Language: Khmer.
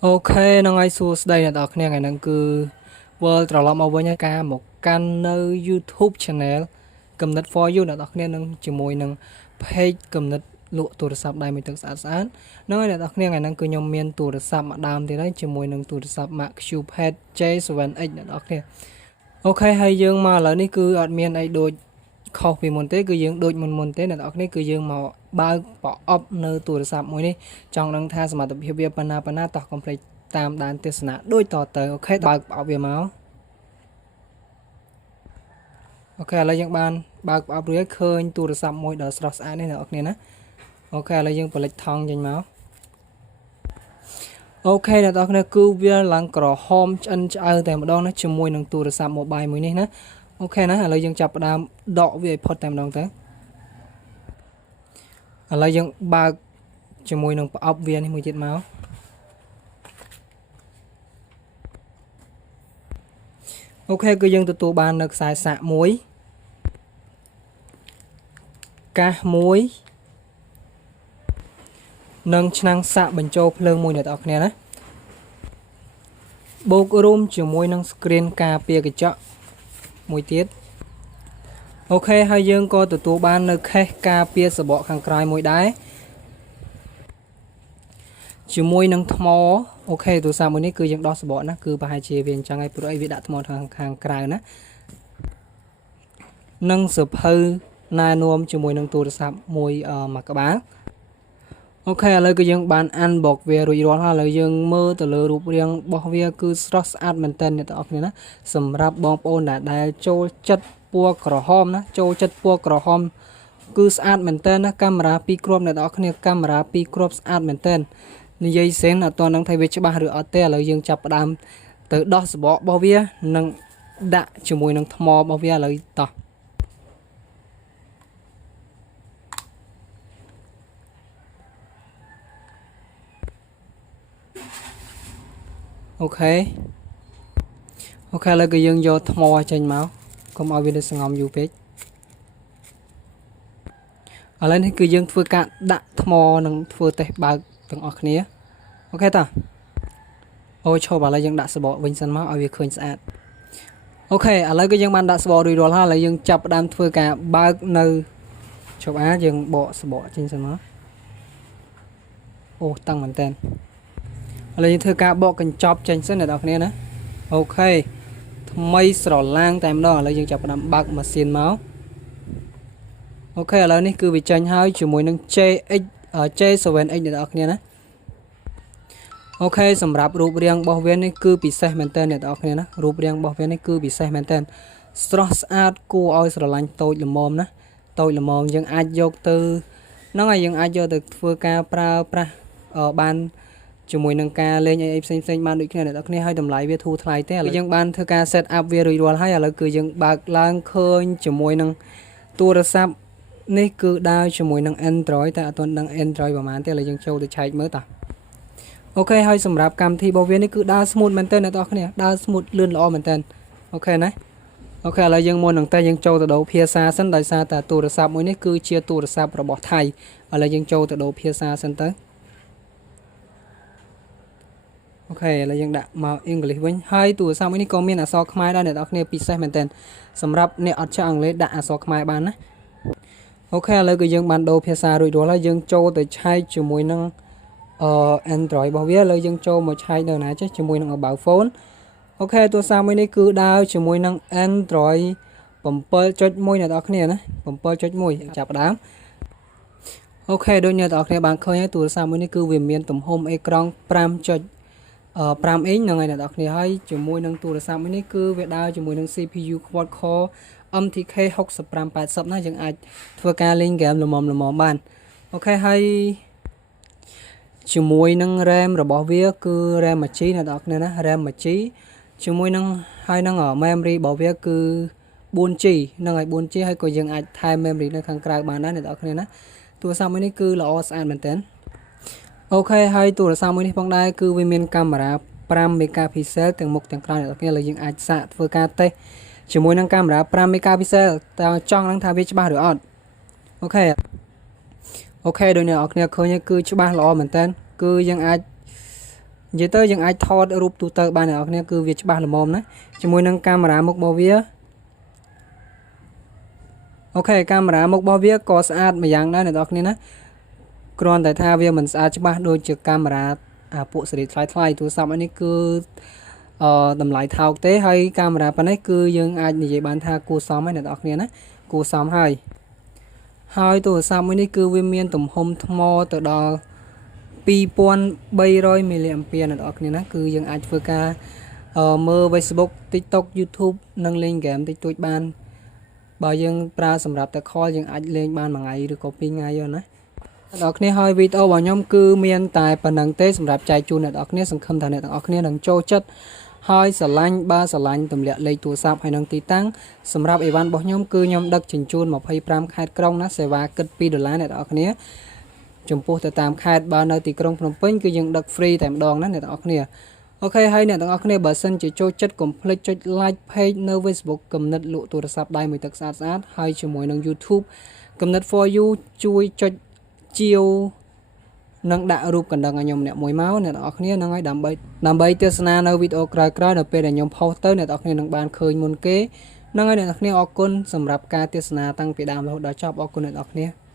Ok, nó ngay xuống đây là đọc nghe ngày năng cứ vừa trở lại vào với nhau ca một kênh YouTube channel Qpad for you là đọc nghe năng chỉ môi năng page Qpad lụa tủ sập đây mình thực sản nó là đọc nghe ngày năng cứ nhom miên tủ sập mà đam thì đấy chỉ môi năng tủ sập mà Qpad J7X là đọc nghe ok hay dương mà lạiនេះគឺអត់មានអីដូចខុសពីមុនទេគឺយើងដូចមុនទេអ្នកនរគ្នាគឺយើងមកបើកប្រអប់នៅទូរស័ព្ទមួយនេះចង់ដឹងថាសមត្ថភាពវាប៉ុណ្ណាតោះកុំភ្លេចតាមដានទស្សនាដូចតទៅអូខេបើកប្រអប់វាមកអូខេឥឡូវយើងបានបើកប្រអប់រួចឃើញទូរស័ព្ទមួយដ៏ស្រស់ស្អាតនេះអ្នកនរគ្នាណាអូខេឥឡូវយើងផលិតថង់ចេញមកអូខេអ្នកនរគ្នាគឺវាឡើងក្រហមឆ្អិនឆ្អៅតែម្ដងណាជាមួយនឹងទូរស័ព្ទ mobile មួយនេះណាអូខេណាឥឡូវយើងចាប់ផ្ដើមដកវាឲ្យផុតតែម្ដងទៅឥឡូវយើងបើកជាមួយនឹងប្រអប់វានេះមួយទៀតមកអូខេគឺយើងទទួលបាននៅខ្សែសាកមួយកាសមួយនិងឆ្នាំងសាកបញ្ចូលភ្លើងមួយអ្នកនរគ្នាណាបូករួមជាមួយនឹង screen ការពារកញ្ចក់មួយទៀតអូខេហើយយើងក៏ទទួលបាននៅ case ការពារសបកខាងក្រោយមួយដែរជាមួយនឹងថ្មអូខេទូរស័ព្ទមួយនេះគឺយើងដោះសបកណាគឺប្រហែលជាវាអញ្ចឹងហើយព្រោះអីវាដាក់ថ្មខាងក្រៅណានិងសភៅណែនាំជាមួយនឹងទូរស័ព្ទមួយក្បាលអូខេឥឡូវគឺយើងបាន unbox វារួចរាល់ហើយឥឡូវយើងមើលទៅលើរូបរាងរបស់វាគឺស្រស់ស្អាតមែនតើអ្នកទាំងអស់គ្នាណាសម្រាប់បងប្អូនដែលចូលចិត្តពណ៌ក្រហមណាចូលចិត្តពណ៌ក្រហមគឺស្អាតមែនតើណាកាមេរ៉ា2គ្រាប់អ្នកទាំងអស់គ្នាកាមេរ៉ា2គ្រាប់ស្អាតមែនតើនិយាយសេនអត់ទាន់នឹងថាវាច្បាស់ឬអត់ទេឥឡូវយើងចាប់ផ្ដើមទៅដោះសបករបស់វានិងដាក់ជាមួយនឹងថ្មរបស់វាឥឡូវតោះអូខេឥឡូវគឺយើងយកថ្មចេញមកកុំឲ្យវាស្ងំយូរពេកឥឡូវនេះគឺយើងធ្វើការដាក់ថ្មនិងធ្វើតេស្តបើកទាំងអស់គ្នាអូខេតោះអូឈប់ឥឡូវយើងដាក់សបកវិញសិនមកឲ្យវាឃើញស្អាតអូខេឥឡូវគឺយើងបានដាក់សបករួចរាល់ហើយឥឡូវយើងចាប់ផ្ដើមធ្វើការបើកនៅឈប់យើងបកសបកចេញសិនមកអូតាំងមែនតើឥឡូវយើងធ្វើការបកកញ្ចប់ចេញសិនអ្នកនរគ្នាណាអូខេថ្មីស្រឡាងតែម្ដងឥឡូវយើងចាប់ផ្ដើមបើកម៉ាស៊ីនមកអូខេឥឡូវនេះគឺវាចេញហើយជាមួយនឹង J7X អ្នកនរគ្នាណាអូខេសម្រាប់រូបរាងរបស់វានេះគឺពិសេសមែនតើអ្នកនរគ្នាណារូបរាងរបស់វានេះគឺពិសេសមែនតើស្រស់ស្អាតគួរឲ្យស្រឡាញ់តូចល្មមណាតូចល្មមយើងអាចយកទៅហ្នឹងហើយយើងអាចយកទៅធ្វើការប្រើប្រាស់បានជាមួយនឹងការលេងអីផ្សេងបានដូចគ្នាអ្នកនរគ្នាឲ្យតម្លៃវាធូរថ្លៃទេឥឡូវយើងបានធ្វើការ set up វារួចរាល់ហើយឥឡូវគឺយើងបើកឡើងឃើញជាមួយនឹងទូរស័ព្ទនេះគឺដើរជាមួយនឹង Android តែអត់ទាន់ដឹង Android ប្រហែលទេឥឡូវយើងចូលទៅឆែកមើលតោះអូខេហើយសម្រាប់កម្មវិធីរបស់វានេះគឺដើរ smooth មែនតើអ្នកនរគ្នាដើរ smooth លឿនល្អមែនតើអូខេណាអូខេឥឡូវយើងមុននឹងតែយើងចូលទៅដូរភាសាសិនដោយសារតែទូរស័ព្ទមួយនេះគឺជាទូរស័ព្ទរបស់ថៃឥឡូវយើងចូលទៅដូរភាសាសិនទៅអូខេឥឡូវយើងដាក់មក English វិញហើយទូរស័ព្ទមួយនេះក៏មានអក្សរខ្មែរដែរអ្នកនរគ្នាពិសេសមែនតើសម្រាប់អ្នកអត់ចេះអង់គ្លេសដាក់អក្សរខ្មែរបានណាអូខេឥឡូវគឺយើងបានដូរភាសារួចរាល់ហើយយើងចូលទៅឆែកជាមួយនឹងAndroid របស់វាឥឡូវយើងចូលមកឆែកនៅណាចេះជាមួយនឹង About Phone អូខេទូរស័ព្ទមួយនេះគឺដើរជាមួយនឹង Android 7.1 អ្នកនរគ្នាណា 7.1 ចាប់ផ្ដើមអូខេដូចអ្នកនរគ្នាបានឃើញហើយទូរស័ព្ទមួយនេះគឺវាមានទំហំអេក្រង់ 5 អ៊ីងហ្នឹងហើយអ្នកនរគ្នាហើយជាមួយនឹងទូរស័ព្ទមួយនេះគឺវាដើរជាមួយនឹង CPU Quad Core MTK 6580ណាយើងអាចធ្វើការលេងហ្គេមល្មមបានអូខេហើយជាមួយនឹង RAM របស់វាគឺ RAM 1G អ្នកនរគ្នាណា RAM 1G ជាមួយនឹងហើយនឹង memory របស់វាគឺ 4G ហ្នឹងហើយ 4G ហើយក៏យើងអាចថែម memory នៅខាងក្រៅបានដែរអ្នកនរគ្នាណាទូរស័ព្ទមួយនេះគឺល្អស្អាតមែនតើអូខេហើយទូរស័ព្ទមួយនេះផងដែរគឺវាមានកាមេរ៉ា5 megapixel ទាំងមុខទាំងក្រោយអ្នកនរគ្នាឥឡូវយើងអាចសាកធ្វើការតេស្តជាមួយនឹងកាមេរ៉ា5 megapixel តើចង់នឹងថាវាច្បាស់ឬអត់អូខេដូចអ្នកនរគ្នាឃើញគឺច្បាស់ល្អមែនតើគឺយើងអាច និយាយទៅយើងអាចថតរូបទូទៅបានអ្នកនរគ្នាគឺវាច្បាស់ល្មមណាជាមួយនឹងកាមេរ៉ាមុខរបស់វាអូខេកាមេរ៉ាមុខរបស់វាក៏ស្អាតម្យ៉ាងដែរអ្នកនរគ្នាណាគ្រាន់តែថាវាមិនស្អាតច្បាស់ដូចជាកាមេរ៉ាពួកសេរីថ្លៃទូរស័ព្ទនេះគឺតម្លៃថោកទេហើយកាមេរ៉ាប៉ុណ្ណេះគឺយើងអាចនិយាយបានថាគួរសមហើយអ្នកនរគ្នាណាគួរសមហើយទូរស័ព្ទមួយនេះគឺវាមានទំហំថ្មទៅដល់2300 មីលីអាំពែអ្នកនរគ្នាណាគឺយើងអាចធ្វើការមើល Facebook TikTok YouTube និងលេងហ្គេមតិចតួចបានបើយើងប្រើសម្រាប់តែ call យើងអាចលេងបានមួយថ្ងៃឬក៏2ថ្ងៃណាអ្នកនរគ្នាហើយវីដេអូរបស់ខ្ញុំគឺមានតែប៉ុណ្្នឹងទេសម្រាប់ចែកជូនអ្នកនរគ្នាសង្ឃឹមថាអ្នកទាំងអស់គ្នានឹងចូលចិត្តហើយស្រឡាញ់បើស្រឡាញ់ទម្លាក់លេខទូរស័ព្ទហើយនឹងទីតាំងសម្រាប់អីវ៉ាន់របស់ខ្ញុំគឺខ្ញុំដឹកជញ្ជូន25ខេត្តក្រុងណាសេវាគិត$2អ្នកទាំងអស់គ្នាចំពោះទៅតាមខេត្តបើនៅទីក្រុងភ្នំពេញគឺយើងដឹក free តែម្ដងណាអ្នកទាំងអស់គ្នាអូខេហើយអ្នកទាំងអស់គ្នាបើសិនជាចូលចិត្តកុំភ្លេចចុច like page នៅ Facebook គំនិតលក់ទូរស័ព្ទដៃមួយទឹកស្អាតហើយជាមួយនឹង YouTube គំនិត for you ជួយចុចជាវនិងដាក់រូបកណ្ដឹងឲ្យខ្ញុំអ្នកមួយមកអ្នកទាំងអស់គ្នានឹងឲ្យដើម្បីទស្សនានៅវីដេអូក្រោយៗនៅពេលដែលខ្ញុំផុសទៅអ្នកទាំងអស់គ្នានឹងបានឃើញមុនគេនឹងឲ្យអ្នកទាំងអស់គ្នាអរគុណសម្រាប់ការទស្សនាតាំងពីដើមរហូតដល់ចប់អរគុណអ្នកទាំងអស់គ្នា